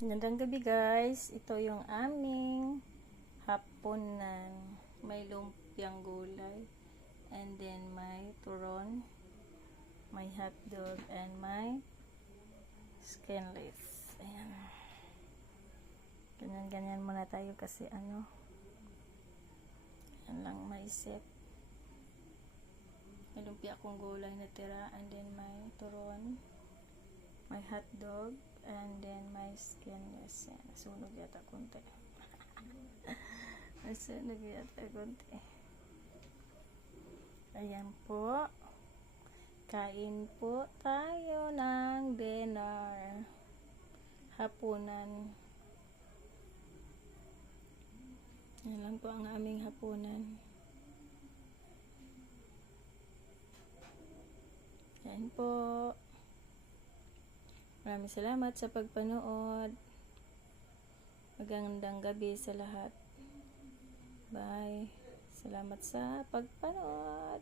Magandang gabi guys, ito yung aming hapunan. May lumpiang gulay, and then may turon, may hotdog, and may skinless. Ayan. Ganyan-ganyan muna tayo kasi yan lang maisip. May lumpia akong gulay na tira, and then may turon, may hotdog, and then may skinless. Yan, nasunog yata konti. Nasunog yata konti. Ayan po. Kain po tayo ng dinner. Hapunan. Yan lang po ang aming hapunan. Yan po. Maraming salamat sa pagpanood. Magandang gabi sa lahat. Bye. Salamat sa pagpanood.